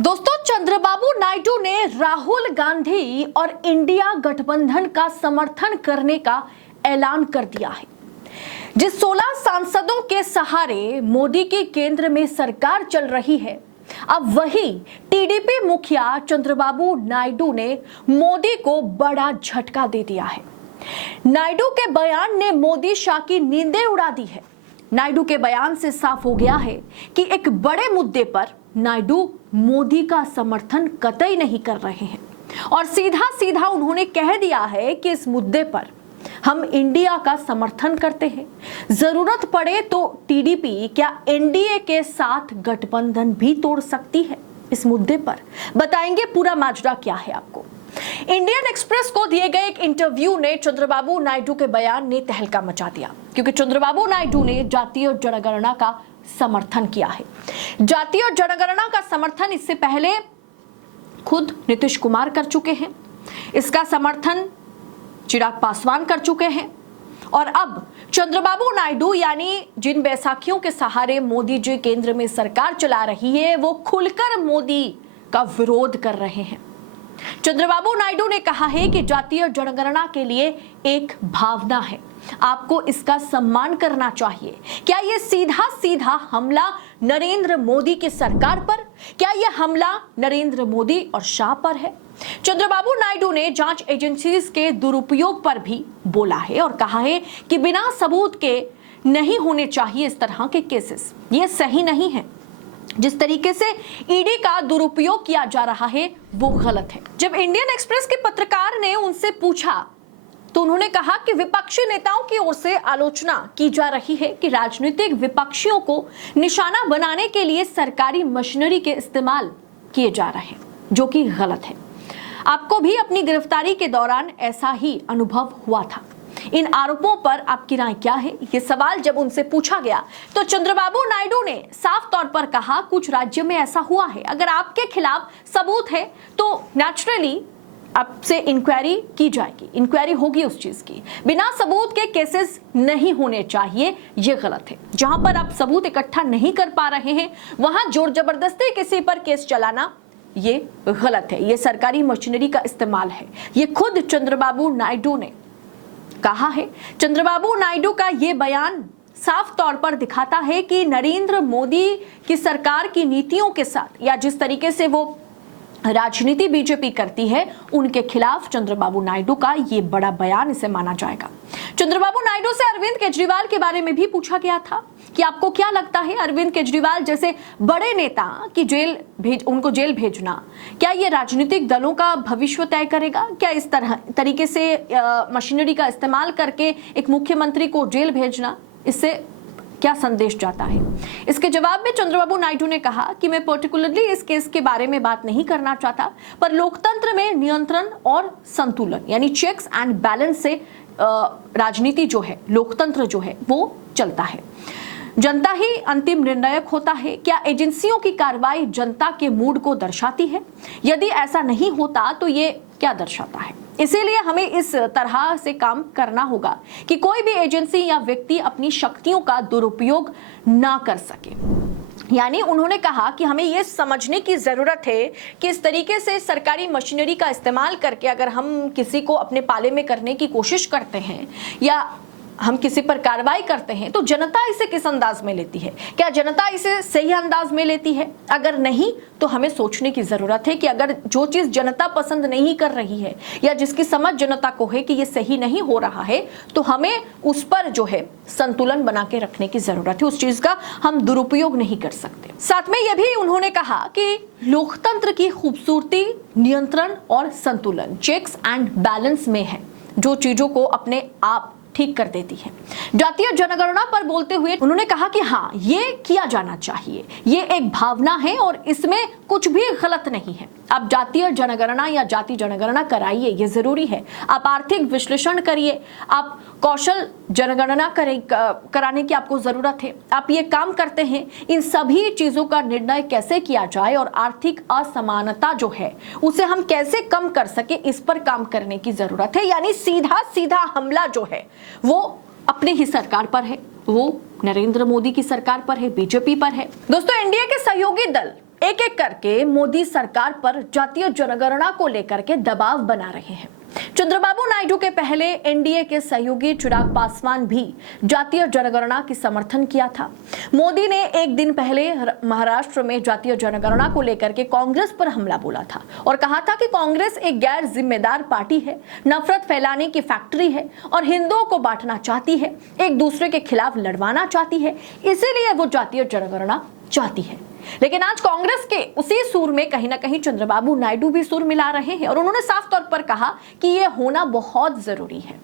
दोस्तों, चंद्रबाबू नायडू ने राहुल गांधी और इंडिया गठबंधन का समर्थन करने का ऐलान कर दिया है। जिस 16 सांसदों के सहारे मोदी की केंद्र में सरकार चल रही है, अब वही टीडीपी मुखिया चंद्रबाबू नायडू ने मोदी को बड़ा झटका दे दिया है। नायडू के बयान ने मोदी शाह की नींदें उड़ा दी है। नायडू के बयान से साफ हो गया है कि एक बड़े मुद्दे पर नायडू मोदी का समर्थन कतई नहीं कर रहे हैं और सीधा सीधा उन्होंने कह दिया है कि इस मुद्दे पर हम इंडिया का समर्थन करते हैं। जरूरत पड़े तो टीडीपी क्या एनडीए के साथ गठबंधन भी तोड़ सकती है। इस मुद्दे पर बताएंगे पूरा माजरा क्या है आपको। इंडियन एक्सप्रेस को दिए गए एक इंटरव्यू ने चंद्रबाबू नायडू के बयान ने तहलका मचा दिया, क्योंकि चंद्रबाबू नायडू ने जातीय जनगणना का समर्थन किया है। जातीय जनगणना का समर्थन इससे पहले खुद नीतीश कुमार कर चुके हैं, इसका समर्थन चिराग पासवान कर चुके हैं और अब चंद्रबाबू नायडू यानी जिन बैसाखियों के सहारे मोदी जी केंद्र में सरकार चला रही है, वो खुलकर मोदी का विरोध कर रहे हैं। चंद्रबाबू नायडू ने कहा है कि जातीय जनगणना के लिए एक भावना है, आपको इसका सम्मान करना चाहिए। क्या यह सीधा सीधा हमला नरेंद्र मोदी की सरकार पर, क्या यह हमला नरेंद्र मोदी और शाह पर है? चंद्रबाबू नायडू ने जांच एजेंसीज के दुरुपयोग पर भी बोला है और कहा है कि बिना सबूत के नहीं होने चाहिए इस तरह के केसेस, ये सही नहीं है। जिस तरीके से ईडी का दुरुपयोग किया जा रहा है वो गलत है। जब इंडियन एक्सप्रेस के पत्रकार ने उनसे पूछा तो उन्होंने कहा कि विपक्षी नेताओं की ओर से आलोचना की जा रही है कि राजनीतिक विपक्षियों को निशाना बनाने के लिए सरकारी मशीनरी के इस्तेमाल किए जा रहे हैं, जो कि गलत है। आपको भी अपनी गिरफ्तारी के दौरान ऐसा ही अनुभव हुआ था। इन आरोपों पर आपकी राय क्या है? ये सवाल जब उनसे पूछा गया तो चंद्रबाबू नायडू ने साफ तौर पर कहा, कुछ राज्य में ऐसा हुआ है, अगर आपके खिलाफ सबूत है तो नेचुरली आपसे इंक्वायरी की जाएगी, इंक्वायरी होगी उस चीज की। बिना सबूत के केसेस नहीं होने चाहिए, ये गलत है। जहां पर आप सबूत इकट्ठा नहीं कर पा रहे हैं वहां जोर जबरदस्ती किसी पर केस चलाना ये गलत है, ये सरकारी मशीनरी का इस्तेमाल है। ये खुद चंद्रबाबू नायडू ने कहा है। चंद्रबाबू नायडू का ये बयान साफ तौर पर दिखाता है कि नरेंद्र मोदी की सरकार की नीतियों के साथ या जिस तरीके से वो राजनीति बीजेपी करती है, उनके खिलाफ चंद्रबाबू नायडू का ये बड़ा बयान इसे माना जाएगा। चंद्रबाबू नायडू से अरविंद केजरीवाल के बारे में भी पूछा गया था कि आपको क्या लगता है, अरविंद केजरीवाल जैसे बड़े नेता की उनको जेल भेजना क्या ये राजनीतिक दलों का भविष्य तय करेगा? क्या इस तरीके से मशीनरी का इस्तेमाल करके एक मुख्यमंत्री को जेल भेजना, इससे क्या संदेश जाता है? इसके जवाब में चंद्रबाबू नायडू ने कहा कि मैं पर्टिकुलरली इस केस के बारे में बात नहीं करना चाहता, पर लोकतंत्र में नियंत्रण और संतुलन यानी चेक्स एंड बैलेंस से राजनीति जो है, लोकतंत्र जो है वो चलता है। जनता ही अंतिम निर्णायक होता है। क्या एजेंसियों की कार्रवाई जनता के मूड को दर्शाती है? यदि ऐसा नहीं होता तो ये क्या दर्शाता है? इसीलिए हमें इस तरह से काम करना होगा कि कोई भी एजेंसी या व्यक्ति अपनी शक्तियों का दुरुपयोग ना कर सके। यानी उन्होंने कहा कि हमें यह समझने की जरूरत है कि इस तरीके से सरकारी मशीनरी का इस्तेमाल करके अगर हम किसी को अपने पाले में करने की कोशिश करते हैं या हम किसी पर कार्रवाई करते हैं तो जनता इसे किस अंदाज में लेती है? क्या जनता इसे सही अंदाज में लेती है? अगर नहीं तो हमें सोचने की जरूरत है कि अगर जो चीज जनता पसंद नहीं कर रही है या जिसकी समझ जनता को है कि ये सही नहीं हो रहा है, तो हमें उस पर जो है संतुलन बना के रखने की जरूरत है। उस चीज का हम दुरुपयोग नहीं कर सकते। साथ में यह भी उन्होंने कहा कि लोकतंत्र की खूबसूरती नियंत्रण और संतुलन, चेक्स एंड बैलेंस में है, जो चीजों को अपने आप ठीक कर देती है। जातीय जनगणना पर बोलते हुए उन्होंने कहा कि हाँ, ये किया जाना चाहिए, ये एक भावना है और इसमें कुछ भी गलत नहीं है। आप जातीय जनगणना या जाति जनगणना कराइए, ये जरूरी है। आप आर्थिक विश्लेषण करिए, आप कौशल जनगणना कराने की आपको जरूरत है। आप ये काम करते हैं, इन सभी चीजों का निर्णय कैसे किया जाए और आर्थिक असमानता जो है उसे हम कैसे कम कर सके, इस पर काम करने की जरूरत है। यानी सीधा सीधा हमला जो है वो अपनी ही सरकार पर है, वो नरेंद्र मोदी की सरकार पर है, बीजेपी पर है। दोस्तों, एनडीए के सहयोगी दल एक एक करके मोदी सरकार पर जातीय जनगणना को लेकर के दबाव बना रहे हैं। चंद्रबाबू नायडू के पहले एनडीए के सहयोगी चिराग पासवान भी जातीय जनगणना की समर्थन किया था। मोदी ने एक दिन पहले महाराष्ट्र में जातीय जनगणना को लेकर के कांग्रेस पर हमला बोला था और कहा था कि कांग्रेस एक गैर जिम्मेदार पार्टी है, नफरत फैलाने की फैक्ट्री है और हिंदुओं को बांटना चाहती है, एक दूसरे के खिलाफ लड़वाना चाहती है, इसीलिए वो जातीय जनगणना चाहती है। लेकिन आज कांग्रेस के उसी सुर में कहीं ना कहीं चंद्रबाबू नायडू भी सुर मिला रहे हैं और उन्होंने साफ तौर पर कहा कि यह होना बहुत जरूरी है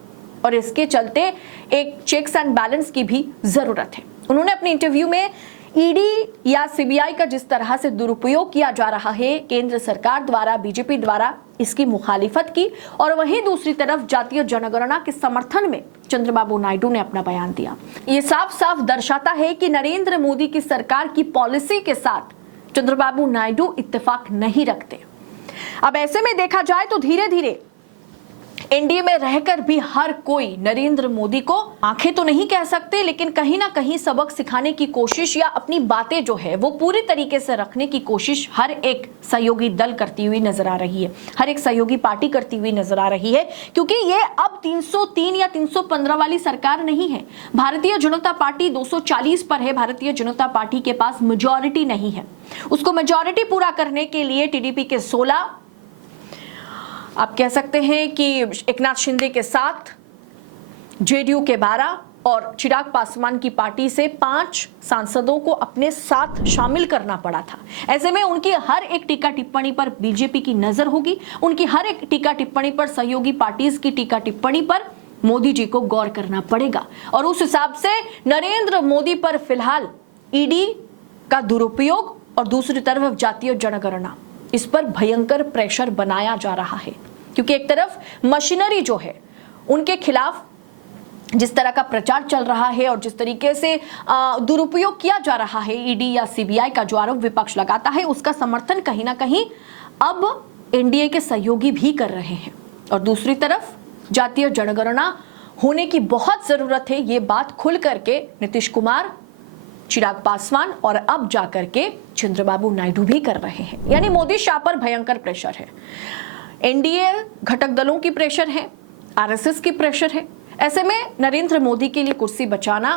और इसके चलते एक चेक्स एंड बैलेंस की भी जरूरत है। उन्होंने अपने इंटरव्यू में ईडी या सीबीआई का जिस तरह से दुरुपयोग किया जा रहा है केंद्र सरकार द्वारा, बीजेपी द्वारा, इसकी मुखालिफत की और वहीं दूसरी तरफ जातीय जनगणना के समर्थन में चंद्रबाबू नायडू ने अपना बयान दिया। ये साफ साफ दर्शाता है कि नरेंद्र मोदी की सरकार की पॉलिसी के साथ चंद्रबाबू नायडू इत्तेफाक नहीं रखते। अब ऐसे में देखा जाए तो धीरे धीरे एनडीए में रहकर भी हर कोई नरेंद्र मोदी को आंखें तो नहीं कह सकते, लेकिन कहीं ना कहीं सबक सिखाने की कोशिश या अपनी बातें जो है वो पूरी तरीके से रखने की कोशिश हर एक सहयोगी दल करती हुई नजर आ रही है, हर एक सहयोगी पार्टी करती हुई नजर आ रही है, क्योंकि ये अब 303 या 315 वाली सरकार नहीं है। भारतीय जनता पार्टी 240 पर है। भारतीय जनता पार्टी के पास मेजॉरिटी नहीं है। उसको मेजॉरिटी पूरा करने के लिए टीडीपी के 16, आप कह सकते हैं कि एकनाथ शिंदे के 7, जेडीयू के 12 और चिराग पासवान की पार्टी से 5 सांसदों को अपने साथ शामिल करना पड़ा था। ऐसे में उनकी हर एक टीका टिप्पणी पर बीजेपी की नजर होगी, उनकी हर एक टीका टिप्पणी पर, सहयोगी पार्टीज की टीका टिप्पणी पर मोदी जी को गौर करना पड़ेगा और उस हिसाब से नरेंद्र मोदी पर फिलहाल ईडी का दुरुपयोग और दूसरी तरफ जातीय जनगणना, इस पर भयंकर प्रेशर बनाया जा रहा है, क्योंकि एक तरफ मशीनरी जो है उनके खिलाफ जिस तरह का प्रचार चल रहा है और जिस तरीके से दुरुपयोग किया जा रहा है ईडी या सीबीआई का, जो आरोप विपक्ष लगाता है, उसका समर्थन कहीं ना कहीं अब एनडीए के सहयोगी भी कर रहे हैं और दूसरी तरफ जातीय जनगणना होने की बहुत जरूरत है। ये बात खुल करके नीतीश कुमार, चिराग पासवान और अब जाकर के चंद्रबाबू नायडू भी कर रहे हैं। यानी मोदी शाह पर भयंकर प्रेशर है, एनडीए घटक दलों की प्रेशर है, आरएसएस की प्रेशर है। ऐसे में नरेंद्र मोदी के लिए कुर्सी बचाना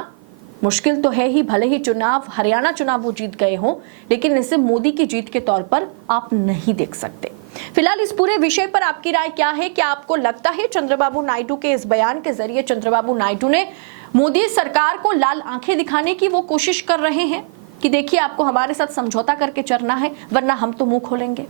मुश्किल तो है ही। भले ही चुनाव, हरियाणा चुनाव वो जीत गए हों, लेकिन इसे मोदी की जीत के तौर पर आप नहीं देख सकते। फिलहाल इस पूरे विषय पर आपकी राय क्या है? क्या आपको लगता है चंद्रबाबू नायडू के इस बयान के जरिए चंद्रबाबू नायडू ने मोदी सरकार को लाल आंखें दिखाने की वो कोशिश कर रहे हैं कि देखिए आपको हमारे साथ समझौता करके चलना है, वरना हम तो मुंह खोलेंगे?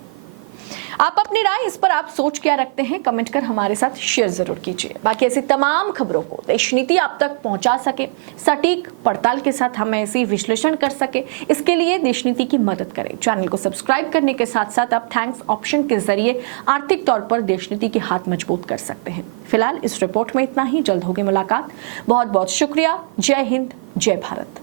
आप अपनी राय इस पर आप सोच क्या रखते हैं, कमेंट कर हमारे साथ शेयर जरूर कीजिए। बाकी ऐसी तमाम खबरों को देश नीति आप तक पहुंचा सके, सटीक पड़ताल के साथ हम ऐसी विश्लेषण कर सके, इसके लिए देश नीति की मदद करें। चैनल को सब्सक्राइब करने के साथ साथ आप थैंक्स ऑप्शन के जरिए आर्थिक तौर पर देश नीति के हाथ मजबूत कर सकते हैं। फिलहाल इस रिपोर्ट में इतना ही, जल्द होगी मुलाकात। बहुत बहुत शुक्रिया। जय हिंद, जय भारत।